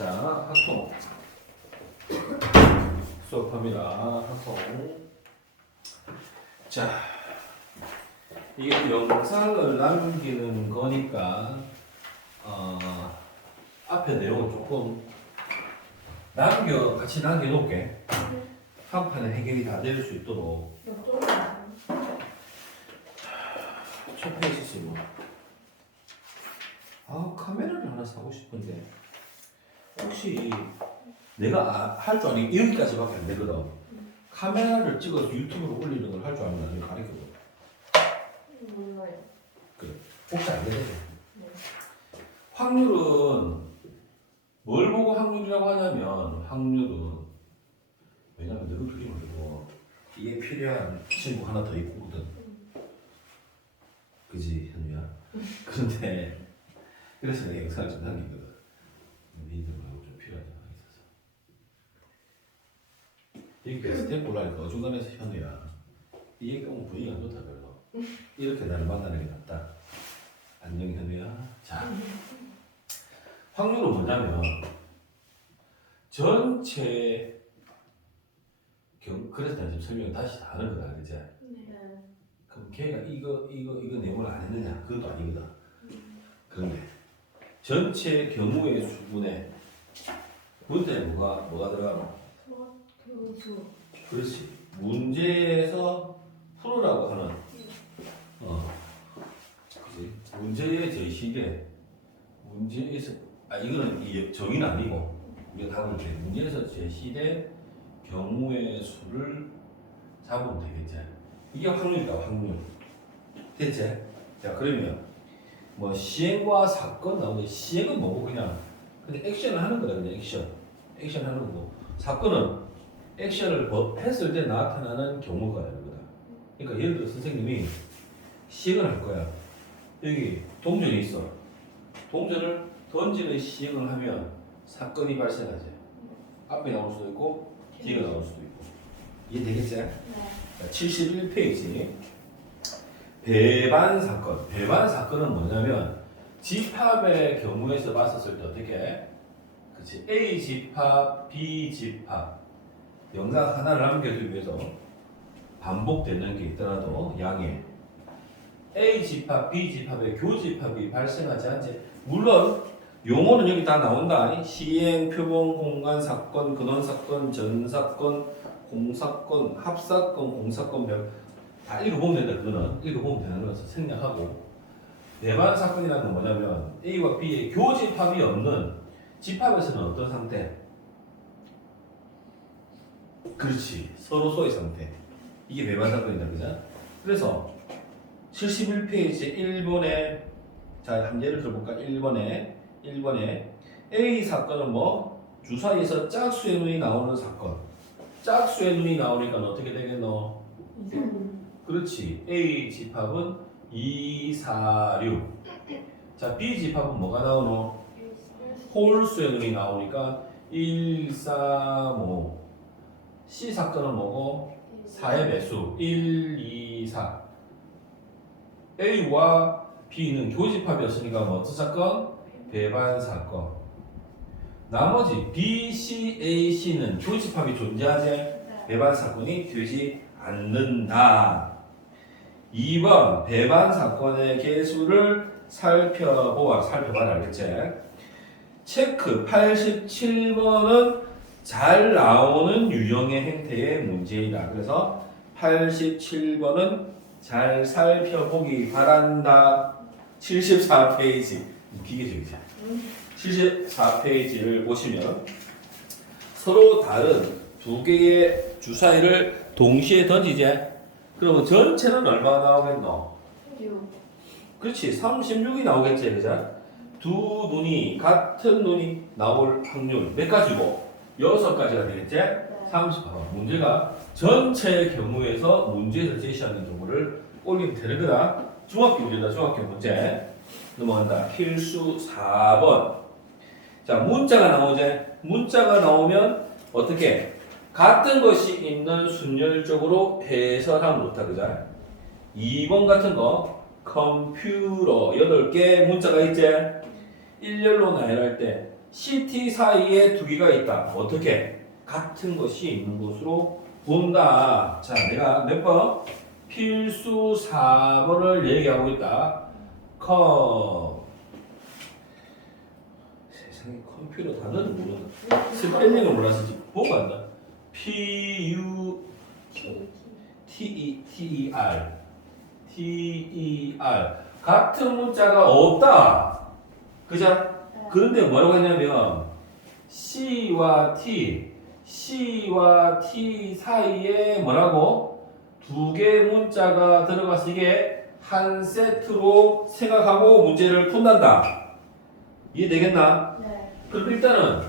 자, 학통 수업합니다. 학통. 자, 이게 영상을 남기는 거니까 앞에 내용을 조금 같이 남겨놓을게. 한 판에 해결이 다 될 수 있도록. 첫 페이지 뭐. 카메라를 하나 사고 싶은데 혹시 내가 할 줄 아니 여기까지밖에 안 되거든. 카메라를 찍어서 유튜브로 올리는 걸 할 줄 알면 나중에 가르쳐줘. 몰라요. 그래. 혹시 안 되거든. 네. 확률은 뭘 보고 확률이라고 하냐면 확률은 왜냐면 너도 그게 모르고 이게 필요한 친구 하나 더 있거든. 그지 현우야? 그런데 그래서 내가 영상을 좀 남기거든. 니들하고 좀 필요한 상황이 있어서 여기 베스트 골라니까 어중간해서 현우야 이 얘기가 뭐 분위기가 안 좋다 별로. 이렇게 나를 만나는 게 낫다. 안녕 현우야. 자, 확률은 뭐냐면 전체 그래서 내가 지금 설명을 다시 다 하는 거다, 그지? 네. 그럼 걔가 이거 내용을 안 했느냐? 그것도 아니거든. 그런데 전체 경우의 수분에 문제에 뭐가 들어가노? 교수. 그렇지. 문제에서 풀으라고 하는 그지? 문제의 제시에 문제에서 이거는 이 정의는 아니고 우리가 답을 때 문제에서 제시된 경우의 수를 잡으면 되겠지. 이게 확률이다, 확률. 됐지? 자, 그러면 뭐 시행과 사건 나오는데 시행은 뭐고 그냥 근데 액션을 하는 거다, 그냥 액션 하는 거고 사건은 액션을 했을 때 나타나는 경우가 되는 거다. 그러니까 예를 들어 선생님이 시행을 할 거야. 여기 동전이 있어. 동전을 던지는 시행을 하면 사건이 발생하지. 앞에 나올 수도 있고 뒤에 나올 수도 있고. 이해되겠지? 네. 71페이지 배반 사건. 배반 사건은 뭐냐면 집합의 경우에서 봤었을 때 어떻게? 그치? A 집합, B 집합. 영상 하나를 남겨두기 위해서 반복되는 게 있더라도 양에 A 집합, B 집합의 교집합이 발생하지 않지. 물론 용어는 여기 다 나온다. 시행, 표본, 공간, 사건, 근원 사건, 전 사건, 공사건, 합사건, 공사건, 다 읽어보면 된다. 그거는 읽어보면 되는 거라서 생략하고 배반 사건이라는 건 뭐냐면 A와 B의 교집합이 없는 집합에서는 어떤 상태? 그렇지. 서로소의 상태. 이게 배반 사건이다. 그죠? 그래서 71페이지 1번에 자, 한 예를 들어볼까? 1번에 A 사건은 뭐? 주사위에서 짝수의 눈이 나오는 사건. 짝수의 눈이 나오니까 어떻게 되겠노? 그렇지. A 집합은 2, 4, 6. 자, B 집합은 뭐가 나오노? 홀수의 눈이 나오니까 1, 3, 5. C 사건은 뭐고? 4의 배수. 1, 2, 4. A와 B는 교집합이었으니까 뭐 어떤 사건? 배반 사건. 나머지 B, C, A, C는 교집합이 존재하지 배반 사건이 되지 않는다. 2번 배반 사건의 개수를 살펴봐라 알겠지? 체크 87번은 잘 나오는 유형의 행태의 문제이다. 그래서 87번은 잘 살펴보기 바란다. 74페이지 기계적이지. 74페이지를 보시면 서로 다른 두 개의 주사위를 동시에 던지제. 그러면 전체는 얼마가 나오겠노? 6. 그렇지. 36이 나오겠지. 그죠? 두 눈이 같은 눈이 나올 확률 몇 가지고? 6가지가 되겠지? 30. 문제가 전체 경우에서 문제에서 제시하는 경우를 올리면 되는 거다. 중학교 문제다. 중학교 문제. 넘어간다. 필수 4번. 자, 문자가 나오지? 문자가 나오면 어떻게? 같은 것이 있는 순열적으로 해설하면 좋다. 그죠? 2번 같은 거 컴퓨터 8개 문자가 있지? 일렬로 나열할 때 CT 사이에 두 개가 있다. 어떻게? 같은 것이 있는 곳으로 본다. 자, 내가 몇 번? 필수 4번을 얘기하고 있다. 세상에 컴퓨터 단어를 모르나? 스펠링을 몰라서 지금 보고 한다. P-U-T-E-R 같은 문자가 없다. 그죠? 그런데 뭐라고 했냐면 C와 T 사이에 뭐라고? 두 개 문자가 들어가서 이게 한 세트로 생각하고 문제를 푼단다. 이해되겠나? 네. 그럼 일단은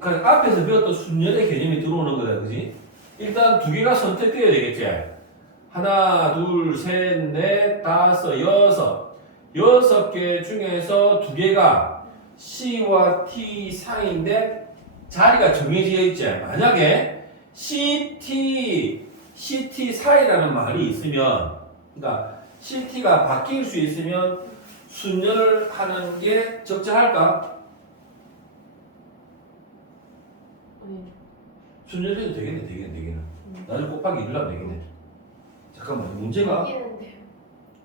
앞에서 배웠던 순열의 개념이 들어오는 거다, 그지? 일단 두 개가 선택되어야 되겠지? 하나, 둘, 셋, 넷, 다섯, 여섯 개 중에서 두 개가 C와 T 사이인데 자리가 정해져 있지. 만약에 CT 사이라는 말이 있으면, 그러니까 CT가 바뀔 수 있으면 순열을 하는 게 적절할까? 순열해도 되겠네. 나중에 곱하기 1을 하면 되겠네. 잠깐만, 문제가 바뀌는데요.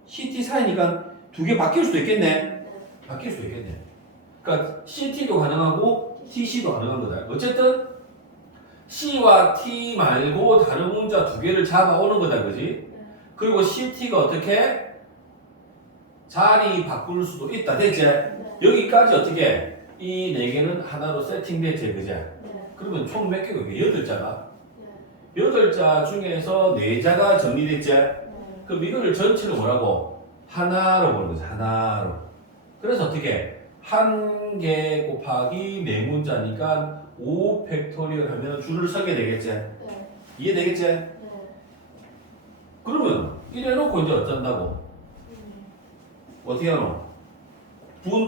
CT 사이니까 두 개 바뀔 수도 있겠네. 바뀔 수도 있겠네. 그러니까 CT도 가능하고 TC도 가능한 거다. 어쨌든 C와 T 말고 다른 문자 두 개를 잡아오는 거다, 그지? 그리고 CT가 어떻게 자리 바꿀 수도 있다, 됐지? 여기까지 어떻게 이 네 개는 하나로 세팅됐지, 그지? 그러면 총 몇 개가 이게 8자가? 8자 중에서 4자가 정리됐지? 그럼 이거를 전체를 뭐라고? 하나로 보는 거지, 하나로. 그래서 어떻게? 한 개 곱하기 네 문자니까 5 팩토리얼 하면 줄을 서게 되겠지? 이해되겠지? 그러면 이래놓고 이제 어쩐다고? 어떻게 하노?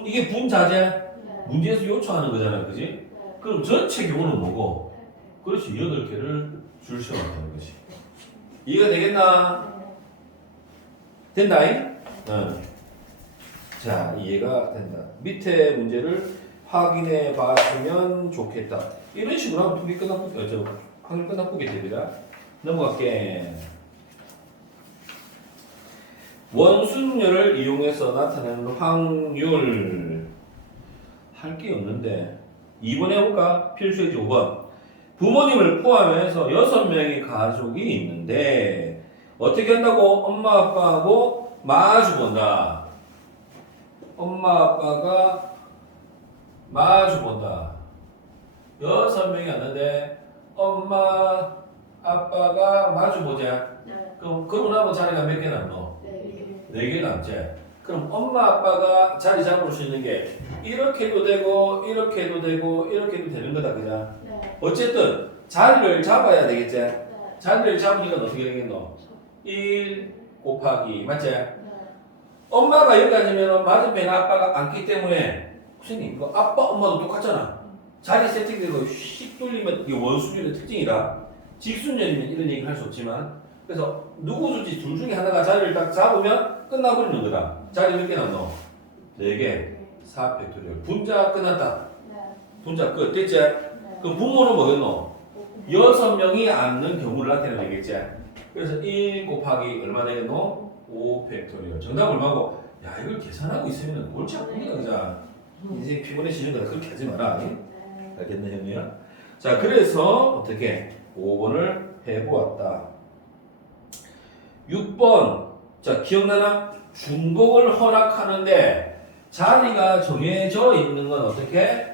이게 분자재? 문제에서 요청하는 거잖아, 그지? 그럼 전체 경우는 뭐고? 그렇지, 8개를 줄 세워놓는 거지. 이해가 되겠나? 된다잉? 자, 이해가 된다. 밑에 문제를 확인해 봤으면 좋겠다. 이런 식으로 하면 통계 확률 끝나보게 됩니다. 넘어갈게. 원순열을 이용해서 나타내는 확률. 할 게 없는데 2번 해볼까? 필수예지 5번. 부모님을 포함해서 6명의 가족이 있는데 어떻게 한다고? 엄마 아빠하고 마주 본다. 엄마 아빠가 마주 본다. 6명이 왔는데 엄마 아빠가 마주 보자. 그럼 그러고 나면 자리가 몇 개 남노? 4개 남지. 그럼 엄마 아빠가 자리 잡을 수 있는 게 이렇게도 되고 이렇게도 되고 이렇게도 되는 거다, 그냥. 어쨌든 자리를 잡아야 되겠지. 자리를 잡으니까 어떻게 되겠노? 1 곱하기 맞지? 엄마가 여기 앉으면 맞은편에 아빠가 앉기 때문에 선생님 이거 아빠 엄마도 똑같잖아. 자리 세팅되고 휙 뚫리면 이게 원순열의 특징이라. 직순열이면 이런 얘기 할 수 없지만, 그래서 누구든지 둘 중에 하나가 자리를 딱 잡으면 끝나버리는 거다. 자리 몇 개 남노? 4개. 4팩토리얼. 분자 끝났다. 분자 끝. 됐지? 그럼 부모는 뭐겠노? 6명이 앉는 경우를 나타내겠지. 그래서 1 곱하기 얼마 되겠노? 5 팩토리얼. 정답 얼마고? 야, 이걸 계산하고 있으면 골치 아픕니다, 그자. 인생 피곤해지는 거다. 그렇게 하지 마라. 알겠네, 형이야? 자, 그래서 어떻게 5번을 해보았다. 6번. 자, 기억나나? 중복을 허락하는데 자리가 정해져 있는 건 어떻게?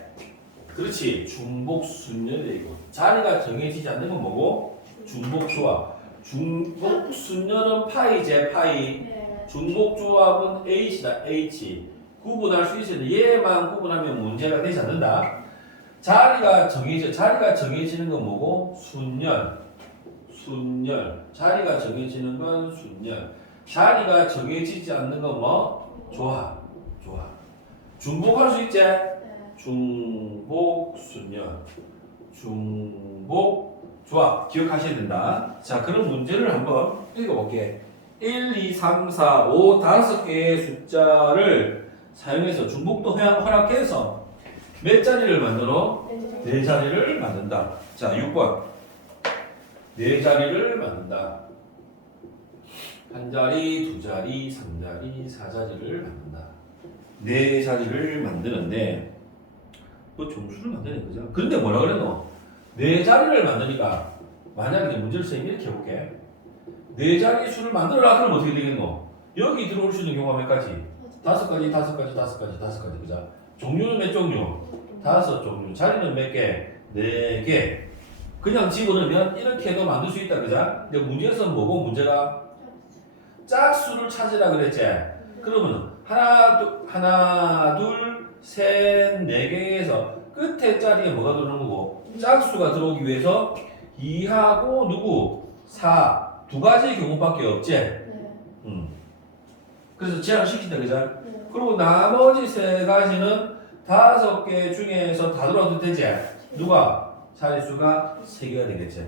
그렇지. 중복 순열이고. 자리가 정해지지 않는 건 뭐고? 중복 조합. 중복 순열은 파이제, 파이. 중복 조합은 H다, H. 구분할 수 있어도 얘만 구분하면 문제가 되지 않는다. 자리가 정해지는 건 뭐고? 순열. 자리가 정해지는 건 순열. 자리가 정해지지 않는 건 뭐? 조합. 중복할 수 있지? 중복 순열. 중복 조합. 기억하셔야 된다. 자, 그럼 문제를 한번 읽어볼게. 1, 2, 3, 4, 5, 5개의 숫자를 사용해서 중복도 허락해서 몇 자리를 만들어? 네. 네 자리를 만든다. 자, 6번. 네 자리를 만든다. 한 자리, 두 자리, 3자리, 4자리를 만든다. 네 자리를 만드는데 그 점수를 만드네, 그죠? 근데 뭐라 그랬노? 네 자리를 만드니까 만약에 문제를 선생님이 이렇게 해볼게. 네 자리 수를 만들어라 그러면 어떻게 되겠노? 여기 들어올 수 있는 경우가 몇 가지? 다섯 가지, 그죠? 종류는 몇 종류? 5종류. 자리는 몇 개? 4개. 그냥 집어넣으면 이렇게 해도 만들 수 있다, 그죠? 근데 문제에서는 뭐고, 문제가? 짝수를 찾으라 그랬지? 그러면 하나, 둘, 셋, 4개에서 끝에 자리에 뭐가 들어오는 거고, 짝수가 들어오기 위해서 2하고 누구? 4. 두 가지의 경우밖에 없지? 네. 그래서 제한을 시킨다, 그죠? 네. 그리고 나머지 3가지는 5개 중에서 다 들어와도 되지? 누가? 자릿수가 3개가 되겠지?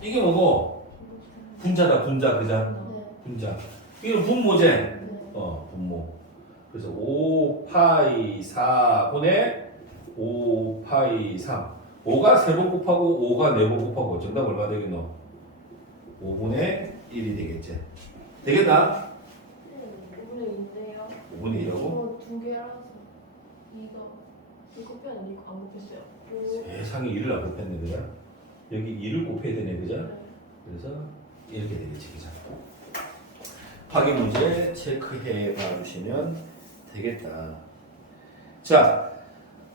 이게 뭐고? 분자다, 분자, 그죠? 네. 분자. 이건 분모제. 네. 분모. 그래서 5파이 4분의 5파이 3. 5가 3번 곱하고 5가 4번 곱하고 정답 얼마 되겠노? 5분의 1이 되겠지. 되겠나? 5분의 2인데요. 5분의 1하고 이거 2개라서 이거 곱하면 이거 안 곱했어요. 세상에 1을 안 곱했네, 그죠? 여기 2를 곱해야 되네, 그죠? 네. 그래서 이렇게 되겠지, 그죠? 확인 문제 체크해 봐 주시면 되겠다. 자,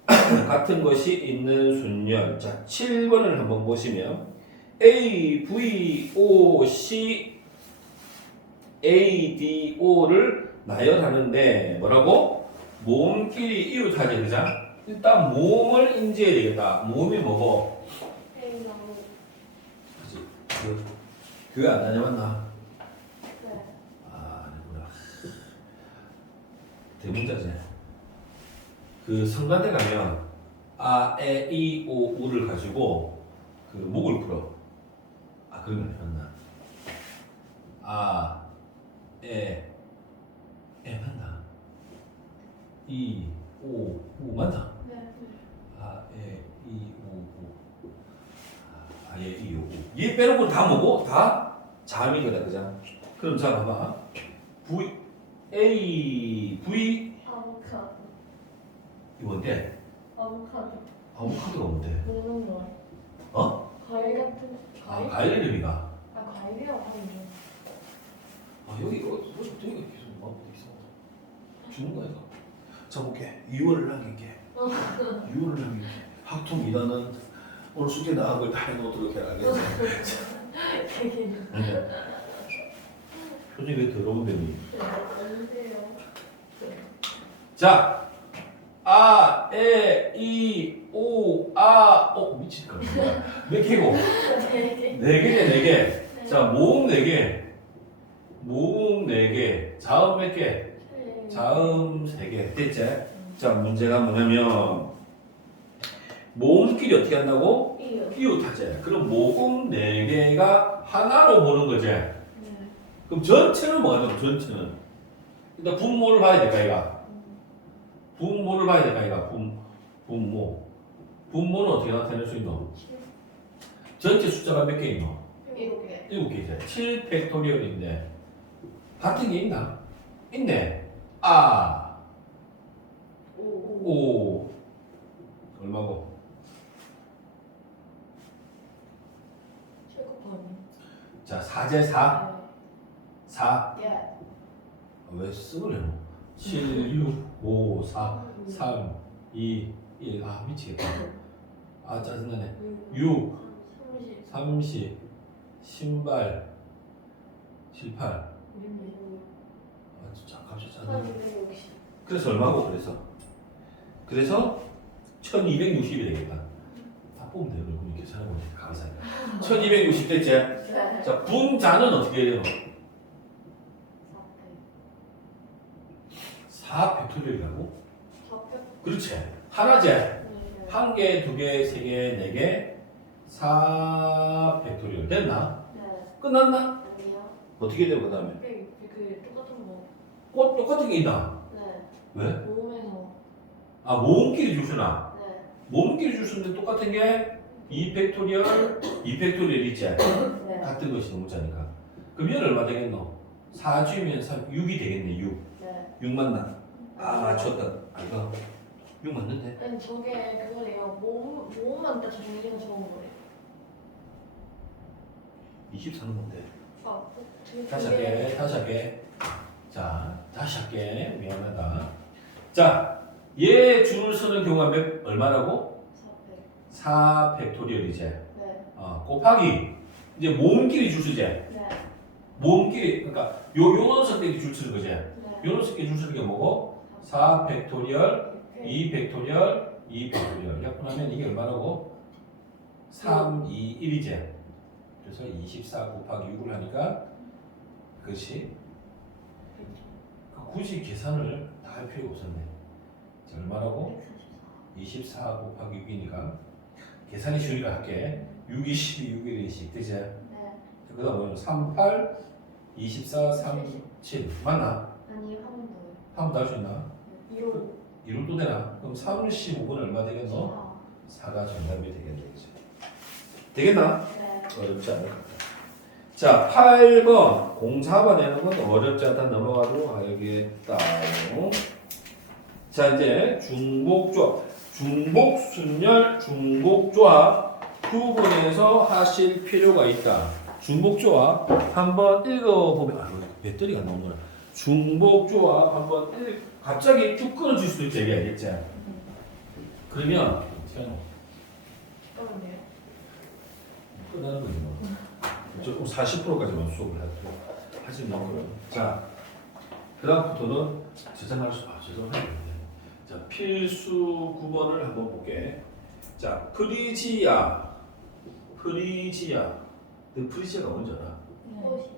같은 것이 있는 순열. 자, 7번을 한번 보시면 A, V, O, C, A, D, O를 나열하는데 뭐라고? 모음끼리 이웃하지, 그죠? 일단 모음을 인지해야 되겠다. 모음이 뭐고? A랑 그지? 교회 안 다녀봤나? 네. 아, 아니구나. 대문자재. 그 성가대 가면 아, 에, 이, 오, 우를 가지고 그 목을 풀어. 아, 그런 거 맞나? 아, 에 맞나? 이, 오, 우 맞나? 네. 아, 에, 이, 오, 우. 아, 예, 이, 오, 우. 얘 빼놓고 다 뭐고? 다 자음이거든, 그죠? 그럼 자, 봐봐. V, A, V, 아보카도. 이거 뭔데? 아보카도. 아보카도가 뭔데? 먹는 거. 어? 과일 같은 아, 과일? 과일 이름이가. 아 과일이라고 하는 거. 아, 여기 이거 되게 계속 뭐 있어. 주는 거야, 이거. 자, 볼게. 2월을 남길게. 6월을 남길게. 학통 2단은 오늘 숙제 나간 걸 다 해놓도록 해라. 알겠어? 되게 표정이 왜 더러운데, 니? 안돼요. 자, 아, 에, 이, 오, 아, 미칠 것 같아. 몇 개고? 되게. 4개네, 4개. 자, 모음 4개. 모음 4개. 자음 몇 개? 자음 3개. 됐지? 자, 문제가 뭐냐면, 모음끼리 어떻게 한다고? 이요. 이웃하지. 그럼 모음 4개가 하나로 보는 거지. 네. 그럼 전체는 뭐가 돼? 전체는. 일단 분모를 봐야 될까, 이가? 분모를 봐야 될까, 이가? 분모. 분모는 어떻게 나타낼 수 있노? 전체 숫자가 몇 개 있노? 7개. 7개죠. 7 팩토리얼인데 같은 게 있나? 있네. 아, 오. 오, 얼마고? 7 곱하기. 자, 4제 4. 4. 예. 왜 쓰그래노? 7, 6, 5, 4, 3, 2, 1. 아, 미치겠다. 아, 짜증나네. 6, 30. 30, 신발, 18. 아, 진짜 값이 짜증나. 1260. 그래서 얼마고 그래서 1260이 되겠다. 다 보면 돼요. 그럼 이렇게 찾아보면 감사해요. 1260 됐지? 네. 자, 분자는 어떻게 해야 되노? 4팩토리얼이라고? 4팩. 그렇지. 하나제. 네. 한 개, 두 개, 세 개, 네 개, 4팩토리얼 됐나? 네. 끝났나? 아니요. 어떻게 돼요, 그 다음에? 그 똑같은 거. 똑같은 게 있나? 네. 왜? 모음에서 아 모음끼리 줄 수나. 네. 모음끼리 줄 수는 똑같은 게 2팩토리얼 2팩토리얼 있지. 네. 같은 것이 문자니까. 그럼 얘는 얼마 되겠노? 4주면 6이 되겠네. 6. 네. 6 맞나? 아 맞췄다. 아 이거 6 맞는데? 아니 저게 그거예요. 모음만 때 정리가 좋은 거예요. 24는 뭔데? 아, 다시 할게. 자, 다시 할게. 미안하다. 자, 얘 줄을 쓰는 경우가 얼마라고? 4 팩토리얼이지. 네. 곱하기 이제 모음끼리 줄 쓰지. 네. 모음끼리 그러니까 요 녀석끼리 줄 쓰는 거지. 요 네. 녀석끼리 줄 쓰는 게 뭐고? 4 팩토리얼, 2 팩토리얼, 2 팩토리얼. 약분하면 이게 얼마라고? 3, 2, 1이지. 그래서 24 곱하기 6을 하니까 그것이 굳이 계산을 다 할 필요가 없었네. 자, 얼마라고? 24 곱하기 6이니까 계산이 쉬우니까 할게. 6, 22, 6, 1, 20 되지? 네. 그 다음에 3, 8, 24, 3, 7 맞나? 아니 한번 더요. 한 번 더 할 수 있나? 1호. 1도 되나? 그럼 3을 15분 얼마 되겠노? 4가 정답이 되겠네. 그치? 되겠나? 네. 어렵지 않을 것 같아. 자, 8번 공사가 되는 건 어렵지 않다 넘어가도록 하겠다. 자, 이제 중복조합, 중복순열, 중복조합 구분해서 하실 필요가 있다. 중복조합 한번 읽어보면 배터리가 나오는구나. 중복조합 한번 갑자기 쭉 끊어질 수도 있지, 알겠지? 그러면 그러네요. 끝나는 거지 뭐. 조금 40%까지만 수업을 하지 뭐. 자, 그다음부터는 재산할 수, 죄송합니다. 자, 필수 9번을 한번 볼게. 자, 프리지아. 근데 프리지아가 뭔지 알아? 꽃이.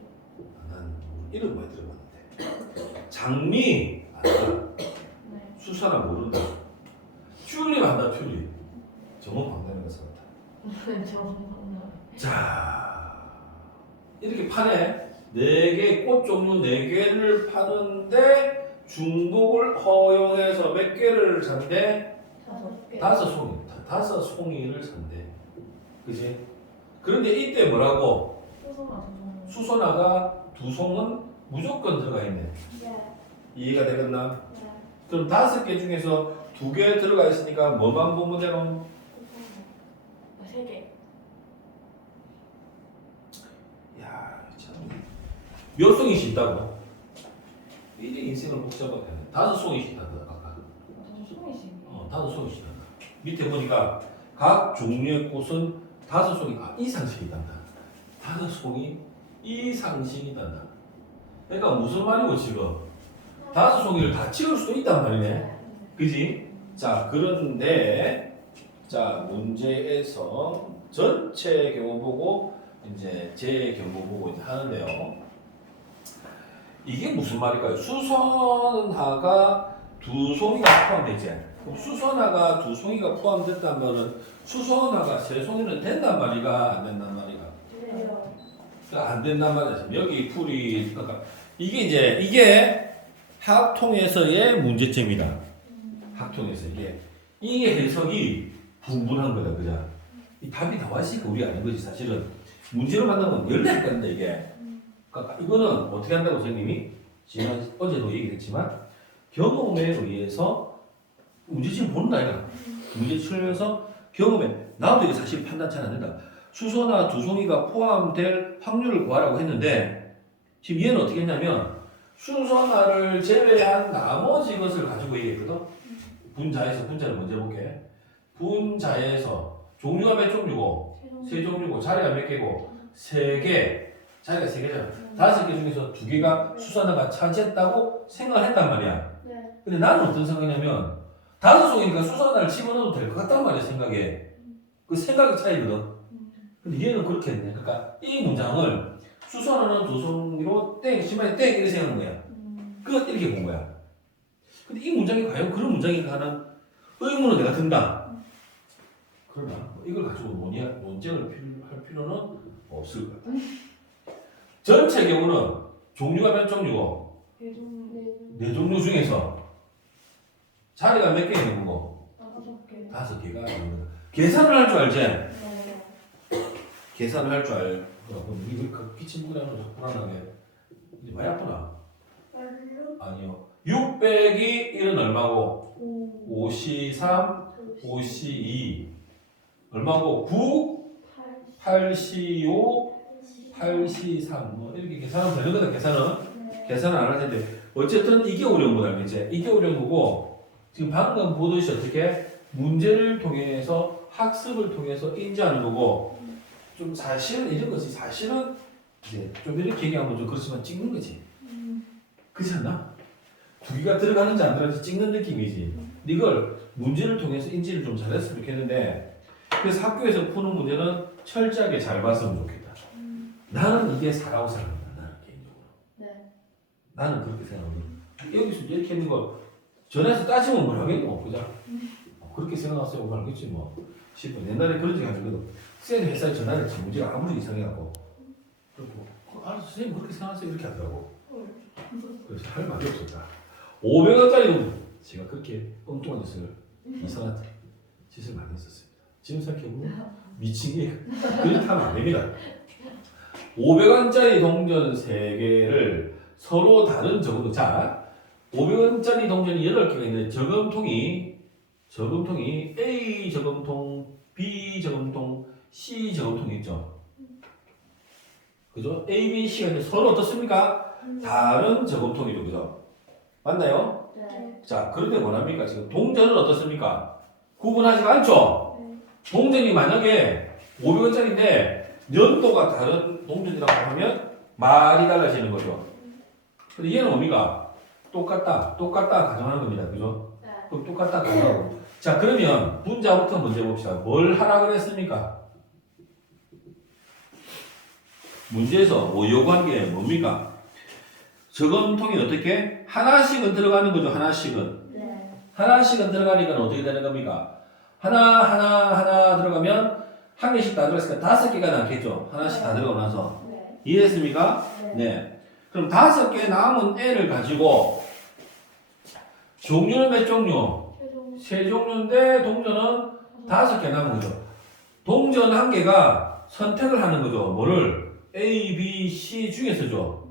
난 이름 많이 들어봤는데. 장미 알아? 네. 수사나 모른다. 튤립 안다, 튤립. 정원 방대는 거 같다. 정말. 자, 이렇게 파네. 4개, 꽃 종류 4개를 파는데 중복을 허용해서 몇 개를 산대? 5개. 5송이. 5송이를 산대. 그지? 그런데 이때 뭐라고? 소소나 수소나가 2송은 무조건 들어가 있네. 네. 이해가 되겠나? 네. 그럼 5개 중에서 2개 들어가 있으니까 뭐만 보면 되노? 3개. 야, 참. 몇 송이씩 있다고? 이제 인생을 복잡하게 하네. 5송이씩 있다. 아까. 5송이씩 있다. 밑에 보니까 각 종류의 꽃은 5송이 이상씩 있단다. 5송이 이상씩 있단다. 그러니까 무슨 말이고 지금 5송이를 다 찍을 수도 있단 말이네. 그지? 자, 그런데 자, 문제에서 전체 경우 보고 이제 제 경우 보고 이제 하는데요. 이게 무슨 말일까요? 수선화가 2송이가 포함되지. 그럼 수선화가 2송이가 포함됐단 말은 수선화가 3송이는 된단 말이가 안 된단 말이가? 돼요. 그러니까 안 된단 말이지. 여기 풀이 그러니까 이게 학통에서의 문제점이다. 학통에서 이게 해석이 분분한 거다, 그죠? 이 답이 나와 있으니까 우리가 아는 거지 사실은. 문제로 만나면 열려 헷갈린다 이게. 그러니까 이거는 어떻게 한다고 선생님이 지난 어제도 얘기했지만 경험에 의해서 문제집 본다 이거. 문제 풀면서 경험에 나도 이게 사실 판단 잘 안 된다. 수소나 2송이가 포함될 확률을 구하라고 했는데 지금 얘는 어떻게 했냐면 수소나를 제외한 나머지 것을 가지고 얘기했거든. 분자를 먼저 볼게. 분자에서 종류가 몇 종류고? 3종류고 자리가 몇 개고? 3개. 자리가 3개잖아. 5개 중에서 2개가 수소나가 차지했다고 생각을 했단 말이야. 네. 근데 나는 어떤 생각이냐면 5송이니까 수소나를 집어넣어도 될 것 같단 말이야 생각에. 그 생각의 차이거든. 근데 얘는 그렇게 했네. 그러니까 이 문장을 수소나는 2송이로 땡, 심하게 땡 이렇게 생각한 거야. 그것 이렇게 본 거야. 근데 이 문장이 과연 그런 문장인가 하는 의문은 내가 든다. 그러나 이걸 가지고 논쟁을 할 필요는 없을 것 같다. 전체 경우는 종류가 몇 종류고? 4종류 중에서 자리가 몇 개 있는 거고? 5개. 5개가 있는 거다. 계산을 할 줄 알지? 네. 계산을 할 줄 알. 이거 기침 부리하면 불안하게. 이제 많이 아프나? 아니요. 6 빼기 1은 얼마고? 5C 3, 5C 2. 얼마고? 9, 8C 5, 8C 3. 뭐 이렇게 계산하면 되는 거다. 계산은 안 할 텐데. 어쨌든 이게 어려운 거다. 알겠지? 이게 어려운 거고. 지금 방금 보듯이 어떻게 문제를 통해서 학습을 통해서 인지하는 거고. 좀 사실은 이런 거지. 사실은 이제 좀 이렇게 얘기하면 좀 그렇지만 찍는 거지. 그렇지 않나? 두 개가 들어가는지 안 들어가는지 찍는 느낌이지. 근데 이걸 문제를 통해서 인지를 좀 잘했으면 좋겠는데 그래서 학교에서 푸는 문제는 철저하게 잘 봤으면 좋겠다. 나는 이게 4라고 생각합니다. 나는 개인적으로. 네. 나는 그렇게 생각하거든. 여기서 이렇게 있는 거 전에서 따지면 뭘 하겠노? 그죠? 그렇게 생각하세요. 뭐 알겠지 뭐. 싶어. 옛날에 그런 적이 아니거든. 쌤 회사에 전화했지. 문제가 아무리 이상해갖고. 그리고 알았어. 선생님 그렇게 생각하세요. 이렇게 하더라고. 그래서 할 말이 없었다. 500원짜리는 제가 그렇게 엉뚱한 짓을 이상한 짓을 많이 했었습니다. 지금 생각해보면 미친 게 그렇게 하면 안 됩니다. 500원짜리 동전 3개를 서로 다른 저금통. 자, 500원짜리 동전이 8개가 있는데 저금통이 A 저금통, B 저금통, C 저금통이 있죠. 그죠? A, B, C가 있는데 서로 어떻습니까? 다른 저금통이죠. 그죠? 맞나요? 네. 자, 그런데 뭐랍니까? 지금 동전은 어떻습니까? 구분하지가 않죠? 동전이 만약에 500원짜리인데 연도가 다른 동전이라고 하면 말이 달라지는 거죠. 근데 얘는 뭡니까? 똑같다 가정하는 겁니다. 그죠? 네. 그럼 똑같다 가정하고. 자, 그러면 분자부터 먼저 봅시다. 뭘 하라 그랬습니까? 문제에서 뭐 요구한 게 뭡니까? 저금통이 어떻게? 하나씩은 들어가는 거죠. 하나씩은. 네. 하나씩은 들어가니까 어떻게 되는 겁니까? 하나 들어가면 한 개씩 다 들어갔으니까 5개가 남겠죠. 하나씩 다 들어가고 나서. 네. 이해했습니까? 네. 네. 그럼 5개 남은 애를 가지고 종류는 몇 종류? 세 종류인데 동전은 5개 남은 거죠. 동전 한 개가 선택을 하는 거죠. 뭐를? A, B, C 중에서죠.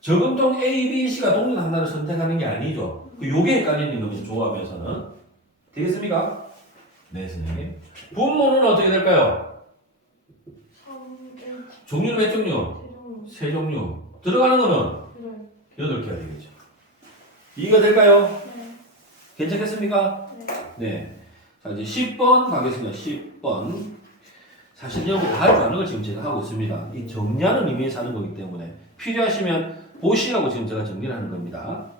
저금통 A, B, C가 동전 하나를 선택하는 게 아니죠. 요게 헷갈리는 거죠. 조합에서는. 되겠습니까? 네, 선생님. 분모는 어떻게 될까요? 3, 1, 종류는 몇 종류? 세 종류. 들어가는 거는 8개가 되겠죠. 이해가 될까요? 네. 괜찮겠습니까? 네. 자, 이제 10번 가겠습니다. 10번. 사실 여러분 다 할 줄 아는 걸 지금 제가 하고 있습니다. 이 정리하는 의미에서 하는 거기 때문에 필요하시면 보시라고 지금 제가 정리를 하는 겁니다.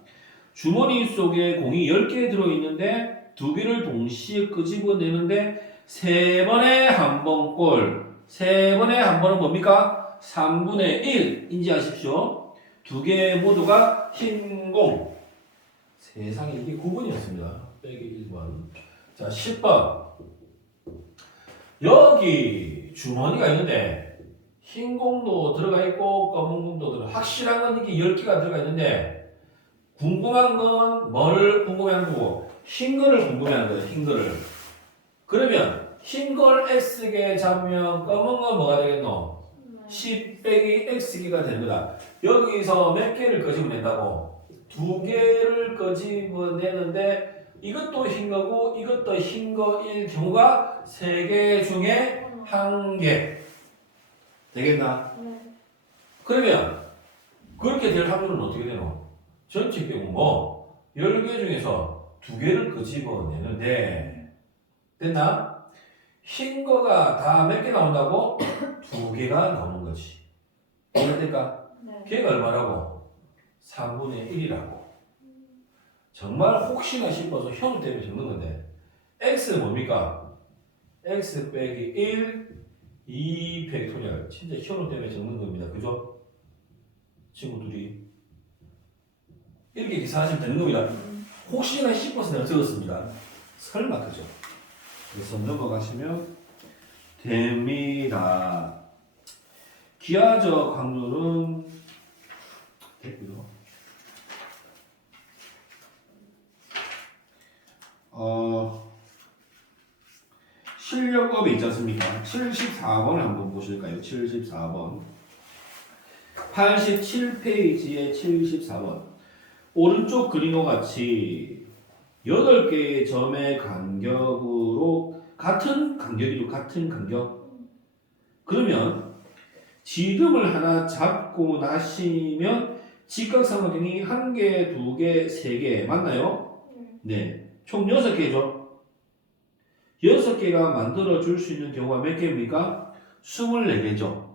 주머니 속에 공이 10개 들어있는데 2개를 동시에 끄집어내는데 3번에 한 번 꼴. 3번에 한 번은 뭡니까? 3분의 1 인지하십시오. 2개 모두가 흰 공. 세상에 이게 9번이었습니다. 빼기 1번. 자, 10번. 여기 주머니가 있는데 흰 공도 들어가 있고 검은 공도 들어가. 확실한 건 이게 10개가 들어가 있는데 궁금한 건 뭐를 궁금해하는 거고 흰 거를 궁금해하는 거예요. 흰 거를. 그러면 흰 걸 X개 잡으면 검은 건 뭐가 되겠노? 10 빼기 X개가 되는 거다. 여기서 몇 개를 끄집어낸다고? 2개를 끄집어내는데 이것도 흰 거고 이것도 흰 거일 경우가 3개 중에 1개 되겠나? 네. 그러면 그렇게 될 확률은 어떻게 되노? 전체 경우 뭐 10개 중에서 2개를 끄집어내는데 됐나? 흰 거가 다 몇 개 나온다고? 2개가 나오는 거지. 이해될까? 네. 걔가 얼마라고? 3분의 1이라고. 정말 혹시나 싶어서 형 때문에 적는 건데 x는 뭡니까? x 빼기 1 2 팩토리얼. 진짜 형 때문에 적는 겁니다. 그죠? 친구들이 이렇게 계산하시면 되는 겁니다. 혹시나 싶어서 내가 적었습니다. 설마 그죠? 그래서 넘어가시면 됩니다. 기하적 확률은 됐고요. 실력업에 있지 않습니까? 74번을 한번 보실까요? 74번. 87페이지의 74번. 오른쪽 그림과 같이 8개의 점의 간격으로 같은 간격이죠. 같은 간격. 그러면 지름을 하나 잡고 나시면 직각삼각형이 1개, 2개, 3개 맞나요? 네. 총 6개죠. 6개가 만들어줄 수 있는 경우가 몇 개입니까? 24개죠.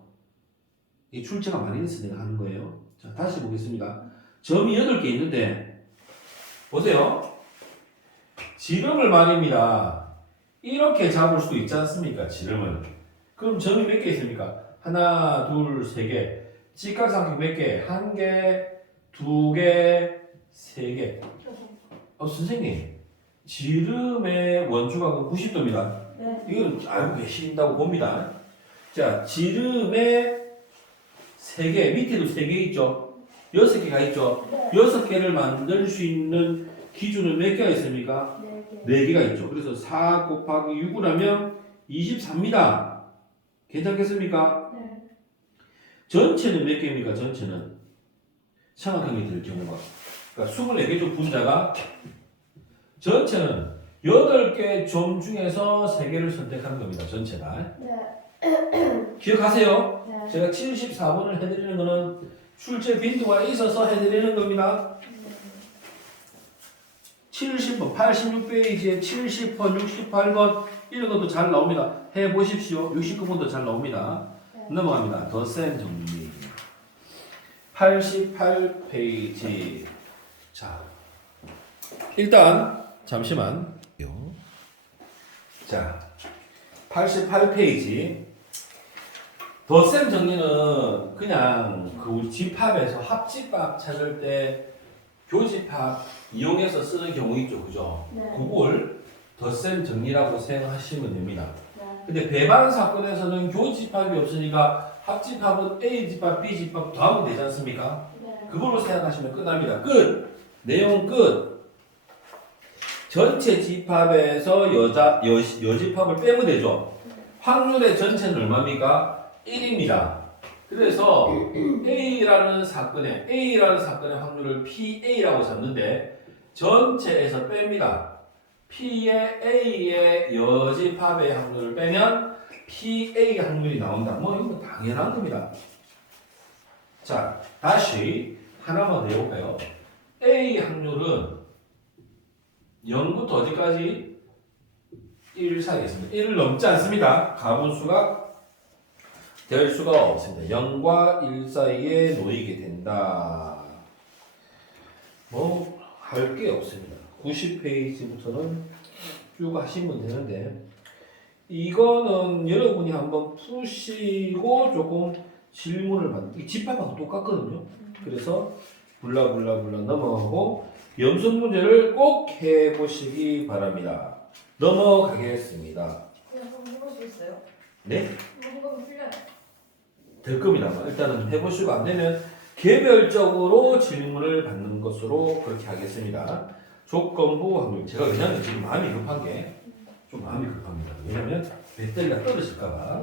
이 출제가 많이 돼서 내가 하는 거예요. 자, 다시 보겠습니다. 점이 8개 있는데 보세요. 지름을 말입니다. 이렇게 잡을 수 있지 않습니까? 지름을. 그럼 점이 몇 개 있습니까? 하나, 둘, 세 개. 직각삼각형 몇 개? 1개, 2개, 3개. 선생님. 지름의 원주각은 90도입니다. 네. 이건 알고 계신다고 봅니다. 자, 지름의 3개, 밑에도 3개 있죠? 6개가 있죠? 네. 6개를 만들 수 있는 기준은 몇 개가 있습니까? 4개. 4개가 있죠. 그래서 4 곱하기 6을 하면 24입니다. 괜찮겠습니까? 네. 전체는 몇 개입니까? 전체는 삼각형이 될 경우가. 그러니까 24개죠, 분자가. 전체는 8개 점 중에서 3개를 선택하는 겁니다. 전체가. 네. 기억하세요? 네. 제가 74번을 해드리는 거는 출제 빈도가 있어서 해드리는 겁니다. 70번, 86페이지에 70번, 68번 이런 것도 잘 나옵니다. 해보십시오. 69번도 잘 나옵니다. 네. 넘어갑니다. 더 센 정리. 88페이지. 자, 일단 잠시만. 자, 88페이지. 덧셈 정리는 그냥 그 우리 집합에서 합집합 찾을 때 교집합 이용해서 쓰는 경우 있죠, 그죠? 네. 그걸 덧셈 정리라고 생각하시면 됩니다. 네. 근데 배반 사건에서는 교집합이 없으니까 합집합은 A집합, B집합 더하면 되지 않습니까? 네. 그걸로 생각하시면 끝납니다. 끝! 내용 끝! 전체 집합에서 여집합을 빼면 되죠. 확률의 전체는 얼마입니까? 1입니다. 그래서 A라는 사건의 확률을 PA라고 잡는데 전체에서 뺍니다. P의 A의 여집합의 확률을 빼면 PA 확률이 나온다. 뭐 이건 당연한 겁니다. 자, 다시 하나만 더 해볼까요? A 확률은 0부터 어디까지? 1 사이겠습니다. 1을 넘지 않습니다. 가분수가 될 수가 없습니다. 0과 1 사이에 놓이게 된다. 뭐 할 게 없습니다. 90페이지부터는 쭉 하시면 되는데 이거는 여러분이 한번 푸시고 조금 질문을 받는 집합하고 똑같거든요. 그래서 불라불라 넘어가고 연속 문제를 꼭 해보시기 바랍니다. 넘어가겠습니다. 그냥 한번 해볼 수 있어요? 네? 한번 풀려요. 될 겁니다. 일단은 해보시고 안 되면 개별적으로 질문을 받는 것으로 그렇게 하겠습니다. 조건부 확률. 제가 왜냐면 지금 마음이 급한 게 좀 마음이 급합니다. 왜냐면 배터리가 떨어질까봐.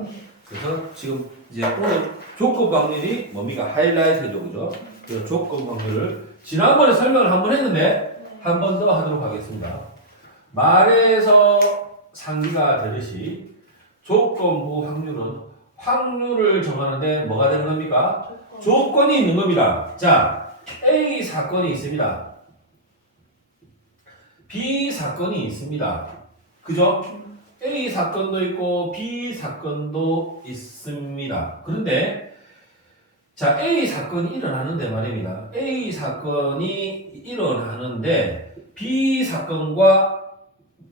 그래서 지금 이제 오늘 조건부 확률이 뭡니까? 하이라이트죠, 그죠? 그래서 조건부 확률을 지난번에 설명을 한번 했는데 한 번 더 하도록 하겠습니다. 말에서 상기가 되듯이 조건부 확률은 확률을 정하는데 뭐가 되는 겁니까? 조건이 있는 겁니다. 자, A 사건이 있습니다. B 사건이 있습니다. 그죠? A 사건도 있고 B 사건도 있습니다. 그런데 자, A 사건이 일어나는데 말입니다. A 사건이 일어나는데 B 사건과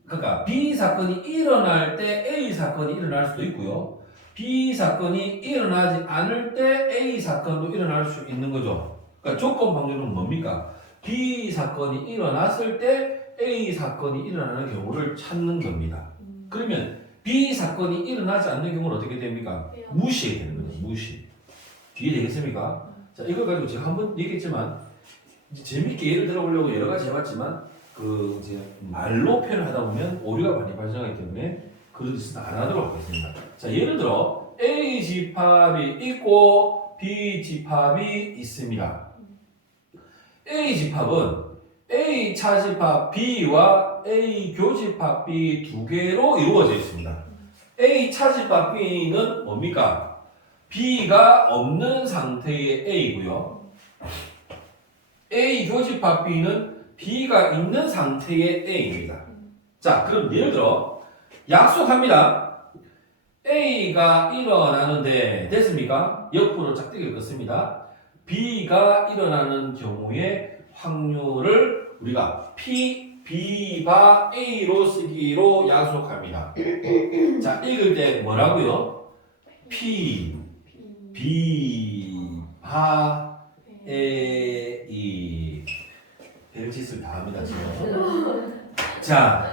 그러니까 B 사건이 일어날 때 A 사건이 일어날 수도 있고요. B 사건이 일어나지 않을 때 A 사건도 일어날 수 있는 거죠. 그러니까 조건 확률은 뭡니까? B 사건이 일어났을 때 A 사건이 일어나는 경우를 찾는 겁니다. 그러면 B 사건이 일어나지 않는 경우는 어떻게 됩니까? 무시해 되는 거죠. 무시. 이해되겠습니까? 자, 이걸 가지고 제가 한번 얘기했지만 이제 재밌게 예를 들어보려고 여러 가지 해봤지만 그 이제 말로 표현하다 보면 오류가 많이 발생하기 때문에 그런 짓은 안 하도록 하겠습니다. 자, 예를 들어 A 집합이 있고 B 집합이 있습니다. A 집합은 A 차집합 B와 A 교집합 B 두 개로 이루어져 있습니다. A 차집합 B는 뭡니까? B가 없는 상태의 A고요. A 교집합 B는 B가 있는 상태의 A입니다. 자, 그럼 예를 들어 약속합니다. A가 일어나는데 됐습니까? 옆으로 짝대기를 긋습니다. B가 일어나는 경우에 확률을 우리가 P, B바 A로 쓰기로 약속합니다. 자, 읽을 때 뭐라고요? P, B, 바, A. 별짓을 다 합니다, 지금. 자,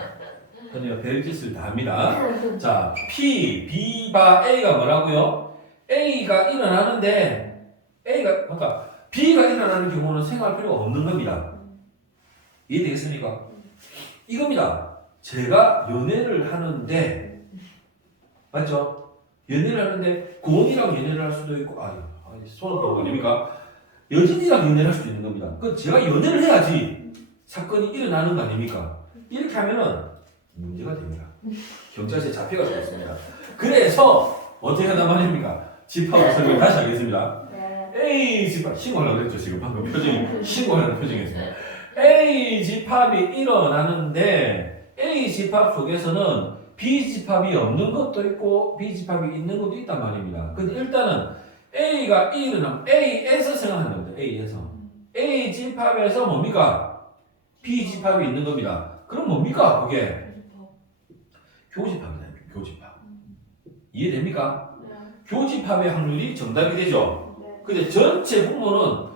그러면 별짓을 다 합니다. 자, P, B, 바, A가 뭐라고요? A가 일어나는데, 그러니까 B가 일어나는 경우는 생각할 필요가 없는 겁니다. 이해되겠습니까? 이겁니다. 제가 연애를 하는데, 맞죠? 연애를 하는데, 고은이랑 연애를 할 수도 있고, 손을 뻗고 아닙니까? 여진이랑 연애를 할 수도 있는 겁니다. 그 제가 연애를 해야지 사건이 일어나는 거 아닙니까? 이렇게 하면은 문제가 됩니다. 경찰서에 잡혀갈 수 있습니다. 그래서 어떻게 하단 말입니까? 집합을 설명 다시 하겠습니다. A 집합 신고하려고 그랬죠 지금 방금 표정이 신고하는 표정이었습니다. A 집합이 일어나는데 A 집합 속에서는 B 집합이 없는 것도 있고 B 집합이 있는 것도 있단 말입니다. 근데 일단은 A가 일어나면 A에서 생각하는 겁니다. A에서 A 집합에서 뭡니까? B 집합이 있는 겁니다. 그럼 뭡니까 그게? 교집합이다. 교집합. 이해됩니까? 교집합의 확률이 정답이 되죠. 근데 전체 분모는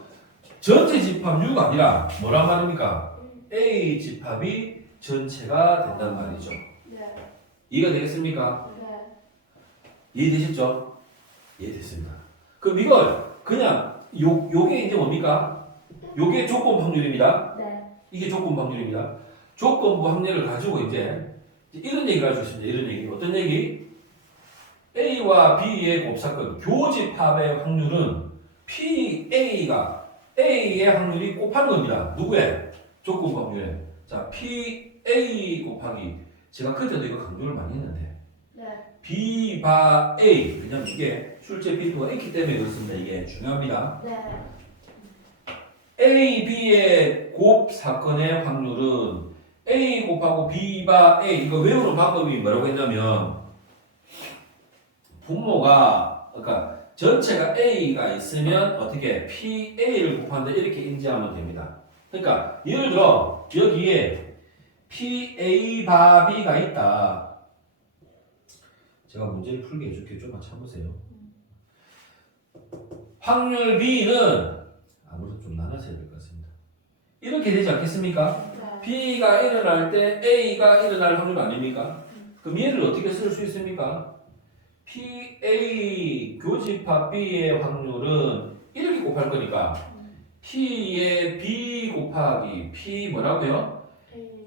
전체 집합류가 아니라 뭐란 말입니까? A 집합이 전체가 된단 말이죠. 이해가 되겠습니까? 이해되셨죠? 이해됐습니다. 그럼 이걸 그냥 요게 이제 뭡니까? 요게 조건 확률입니다. 이게 조건 확률입니다. 조건부 확률을 가지고 이제 이런 얘기를 할 수 있습니다. 이런 얘기. 어떤 얘기? A와 B의 곱사건 교집합의 확률은 PA가 A의 확률이 곱하는 겁니다. 누구의? 조건부 확률에. 자, PA 곱하기 제가 그때도 이거 강조를 많이 했는데 B 바 A 왜냐면 이게 출제 빈도가 있기 때문에 그렇습니다. 이게 중요합니다. A, B의 곱 사건의 확률은 A 곱하고 B 바 A 이거 외우는 방법이 뭐라고 했냐면 분모가 그러니까 전체가 A가 있으면 어떻게 PA를 곱한다 이렇게 인지하면 됩니다. 그러니까 예를 들어 여기에 PA 바 B가 있다. 제가 문제를 풀게 해줄게요. 좀만 참으세요. 확률 B는 아무래도 좀 나눠서 해야 될 것 같습니다. 이렇게 되지 않겠습니까? B가 일어날 때 A가 일어날 확률 아닙니까? 그럼 얘를 어떻게 쓸 수 있습니까? PA 교집합 B의 확률은 이렇게 곱할 거니까 P의 B 곱하기 P 뭐라고요?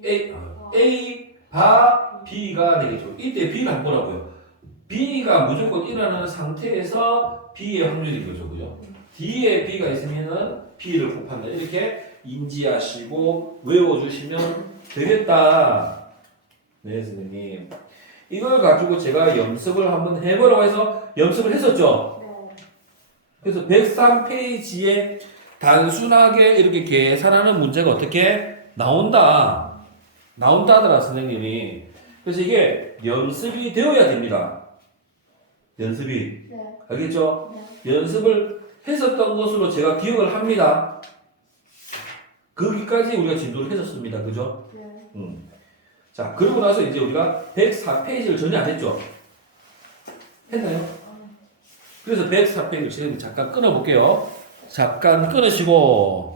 A 바 B가 되겠죠. 이때 B가 뭐라고요? B가 무조건 일어나는 상태에서 B의 확률이 거죠. 그죠? D에 B가 있으면은 B를 곱한다. 이렇게 인지하시고 외워주시면 되겠다. 네, 선생님. 이걸 가지고 제가 연습을 한번 해보라고 해서 연습을 했었죠. 그래서 103페이지에 단순하게 이렇게 계산하는 문제가 어떻게 나온다더라 선생님이. 그래서 이게 연습이 되어야 됩니다. 연습이. 알겠죠? 연습을 했었던 것으로 제가 기억을 합니다. 거기까지 우리가 진도를 했었습니다. 그죠? 자, 그러고 나서 이제 우리가 104페이지를 전혀 안 했죠? 했나요? 그래서 104페이지를 지금 잠깐 끊어볼게요. 잠깐 끊으시고